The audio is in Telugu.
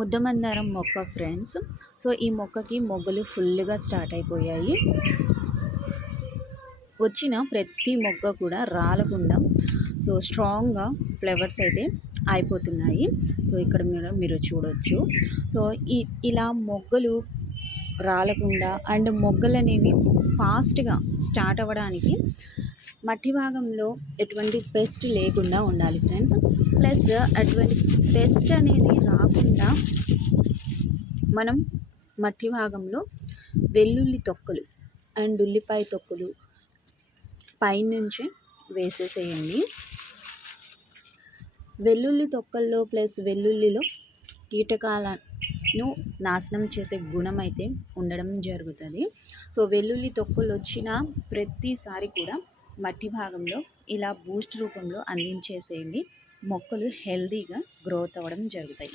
ముద్దమందారం మొక్క ఫ్రెండ్స్ సో ఈ మొక్కకి మొగ్గలు ఫుల్గా స్టార్ట్ అయిపోయాయి. వచ్చిన ప్రతి మొగ్గ కూడా రాలకుండా సో స్ట్రాంగ్గా ఫ్లవర్స్ అయితే అయిపోతున్నాయి. సో ఇక్కడ మీరు మీరు చూడొచ్చు. సో ఈ ఇలా మొగ్గలు రాలకుండా అండ్ మొగ్గలు అనేవి ఫాస్ట్గా స్టార్ట్ అవ్వడానికి మట్టి భాగంలో ఎటువంటి పెస్ట్ లేకుండా ఉండాలి ఫ్రెండ్స్. ప్లస్ అటువంటి పెస్ట్ అనేది రాకుండా మనం మట్టి భాగంలో వెల్లుల్లి తొక్కలు అండ్ ఉల్లిపాయ తొక్కలు పైనుంచి వేసేసేయండి. వెల్లుల్లి తొక్కల్లో ప్లస్ వెల్లుల్లిలో కీటకాల ను నాశనం చేసే గుణం అయితే ఉండడం జరుగుతుంది. సో వెల్లుల్లి తొక్కులు వచ్చిన ప్రతిసారి కూడా మట్టి భాగంలో ఇలా బూస్ట్ రూపంలో అందించేసేయండి. మొక్కలు హెల్తీగా గ్రోత్ అవ్వడం జరుగుతాయి.